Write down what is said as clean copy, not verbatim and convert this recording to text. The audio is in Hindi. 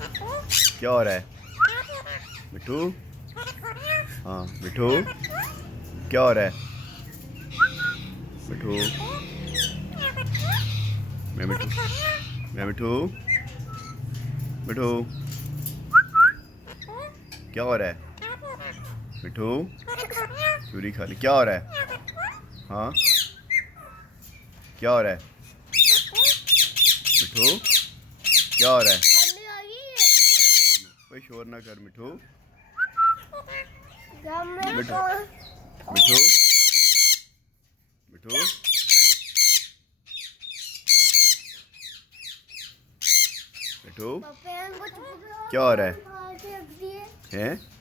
क्या हो रहा है मिठू? हाँ मिठू, क्या हो रहा है मिठू? मैं मिठू, मैं मिठू, मिठू, क्या हो रहा है मिठू? चूरी खा ली, क्या हो रहा है? हाँ, क्या हो रहा है मिठू? क्या हो रहा है? कोई शोर ना कर मिठू। मिठू, मिठू, मिठू, मिठू, क्या हो रहा है? हैं?